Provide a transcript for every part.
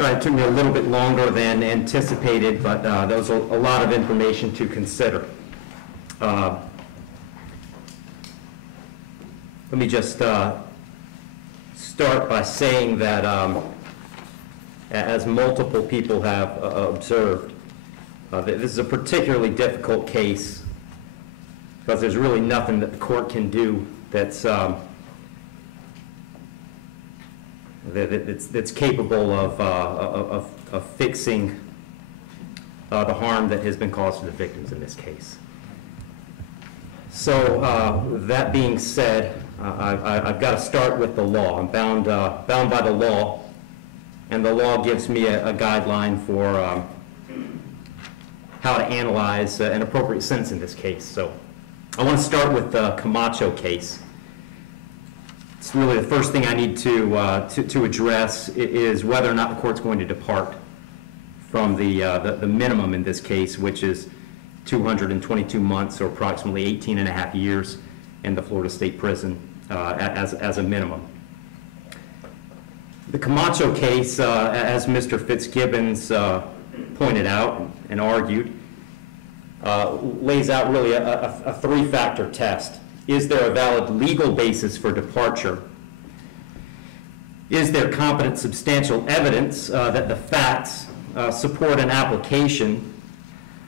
Sorry, it took me a little bit longer than anticipated, but there was a lot of information to consider. Let me just start by saying that, as multiple people have observed, this is a particularly difficult case because there's really nothing that the court can do that's capable of fixing the harm that has been caused to the victims in this case. So that being said, I've got to start with the law. I'm bound by the law, and the law gives me a guideline for how to analyze an appropriate sentence in this case. So I want to start with the Camacho case. It's really the first thing I need to address is whether or not the court's going to depart from the minimum in this case, which is 222 months, or approximately 18 and a half years in the Florida State Prison as a minimum. The Camacho case, as Mr. Fitzgibbons pointed out and argued, lays out really a three-factor test. Is there a valid legal basis for departure? Is there competent substantial evidence that the facts support an application?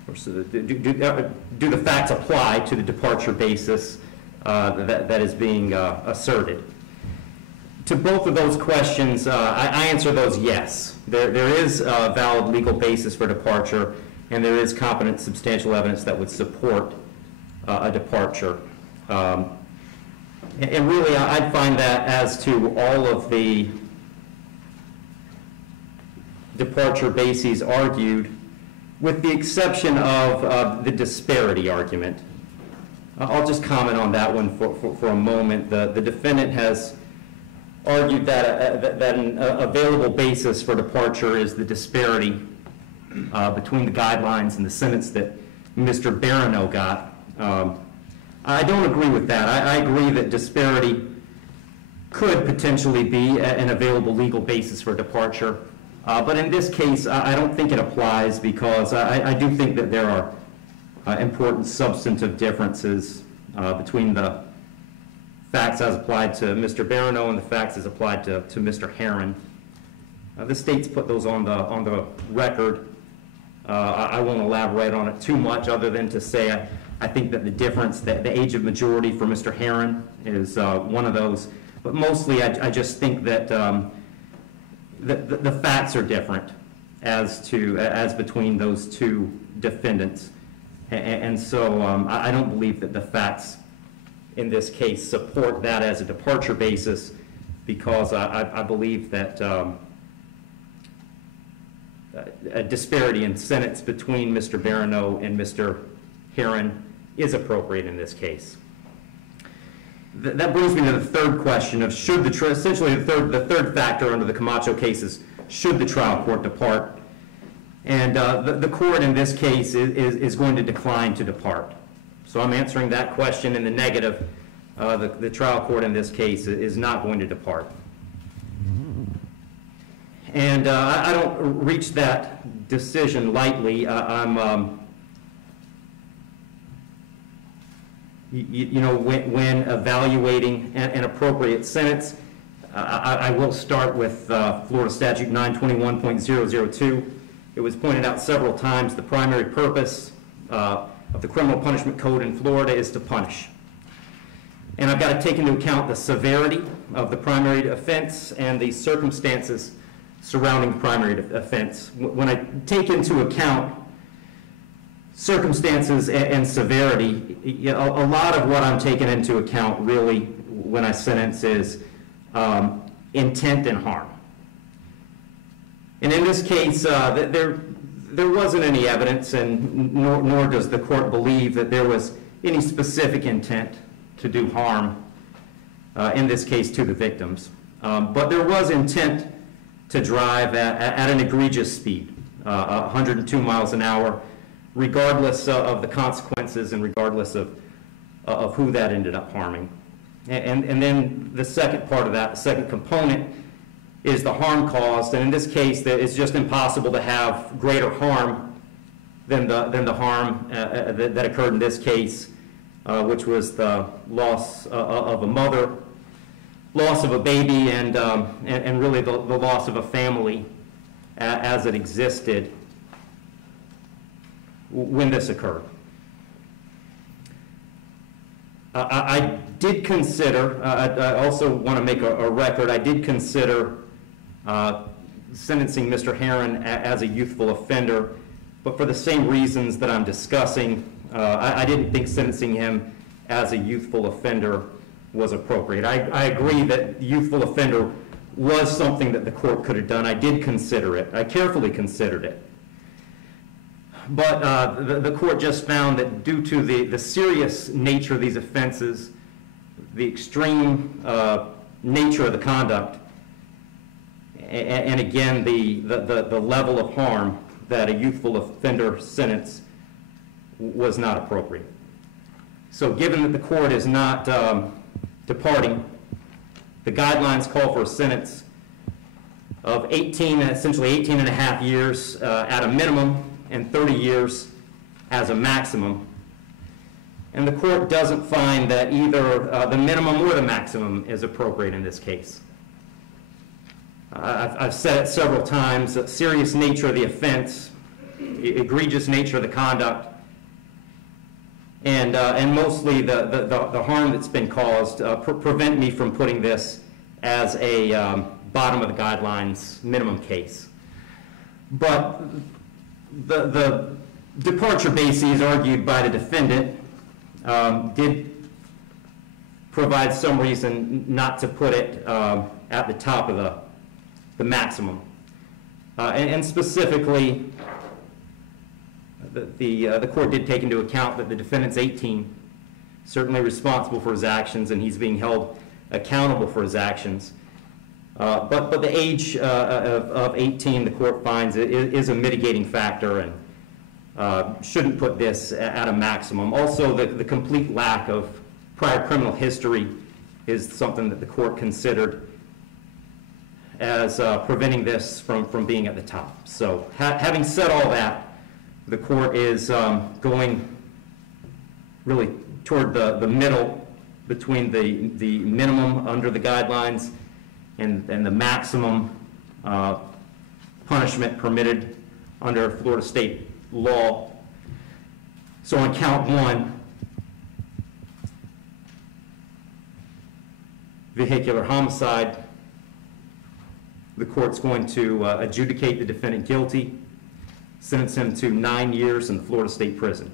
Or so do the facts apply to the departure basis that is being asserted? To both of those questions, I answer those yes. There is a valid legal basis for departure, and there is competent substantial evidence that would support a departure. And really, I'd find that as to all of the departure bases argued, with the exception of the disparity argument. I'll just comment on that one for a moment. The defendant has argued that an available basis for departure is the disparity between the guidelines and the sentence that Mr. Barano got. I don't agree with that. I agree that disparity could potentially be an available legal basis for departure. But in this case, I don't think it applies because I do think that there are important substantive differences between the facts as applied to Mr. Barano and the facts as applied to Mr. Herron. The state's put those on the record. I won't elaborate on it too much other than to say I think that the difference, the age of majority for Mr. Herron is one of those. But mostly I just think that the facts are different as between those two defendants. And so I don't believe that the facts in this case support that as a departure basis, because I believe that a disparity in sentence between Mr. Barano and Mr. Herron is appropriate in this case. That brings me to the third question of should essentially the third factor under the Camacho case is should the trial court depart? And the court in this case is going to decline to depart. So I'm answering that question in the negative. The trial court in this case is not going to depart. And I don't reach that decision lightly. When evaluating an appropriate sentence, I will start with Florida Statute 921.002. It was pointed out several times the primary purpose of the Criminal Punishment Code in Florida is to punish. And I've got to take into account the severity of the primary offense and the circumstances surrounding the primary offense. When I take into account circumstances and severity, a lot of what I'm taking into account really when I sentence is intent and harm. And in this case, there wasn't any evidence, and nor does the court believe that there was any specific intent to do harm, in this case to the victims. But there was intent to drive at an egregious speed, 102 miles an hour, regardless of the consequences and regardless of who that ended up harming. And then the second part of that, the second component, is the harm caused, and in this case, it's just impossible to have greater harm than the harm that occurred in this case, which was the loss of a mother, loss of a baby, and really the loss of a family as it existed when this occurred. I did consider, I also want to make a record, I did consider sentencing Mr. Herron as a youthful offender, but for the same reasons that I'm discussing, I didn't think sentencing him as a youthful offender was appropriate. I agree that youthful offender was something that the court could have done. I did consider it. I carefully considered it. But the court just found that due to the serious nature of these offenses, the extreme nature of the conduct, and again, the level of harm, that a youthful offender sentence was not appropriate. So given that the court is not departing, the guidelines call for a sentence of essentially 18 and a half years at a minimum and 30 years as a maximum. And the court doesn't find that either the minimum or the maximum is appropriate in this case. I've said it several times, the serious nature of the offense, egregious nature of the conduct, and mostly the harm that's been caused prevent me from putting this as a bottom of the guidelines minimum case. But the departure bases argued by the defendant did provide some reason not to put it at the top of the maximum. And specifically, the court did take into account that the defendant's 18, certainly responsible for his actions, and he's being held accountable for his actions. But the age of 18, the court finds is a mitigating factor and shouldn't put this at a maximum. Also, the complete lack of prior criminal history is something that the court considered as preventing this from being at the top. So having said all that, the court is going really toward the middle between the minimum under the guidelines and the maximum punishment permitted under Florida state law. So on count one, vehicular homicide, the court's going to adjudicate the defendant guilty, sentence him to 9 years in the Florida State Prison.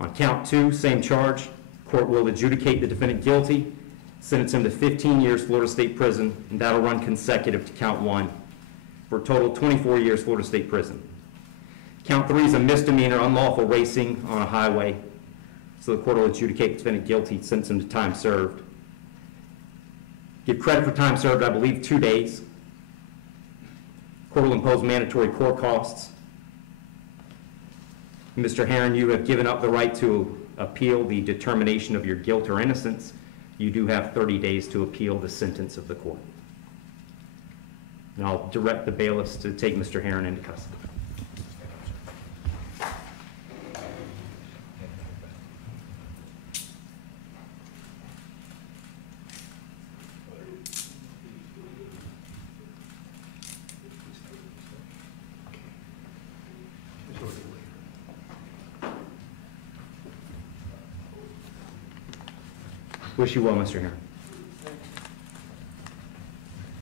On count two, same charge, court will adjudicate the defendant guilty, sentence him to 15 years Florida State Prison, and that'll run consecutive to count one, for a total of 24 years Florida State Prison. Count three is a misdemeanor, unlawful racing on a highway, so the court will adjudicate the defendant guilty, sentence him to time served. Give credit for time served, I believe, 2 days. Court will impose mandatory court costs. Mr. Herron, you have given up the right to appeal the determination of your guilt or innocence. You do have 30 days to appeal the sentence of the court. And I'll direct the bailiffs to take Mr. Herron into custody. Wish you well, Mr. Herron.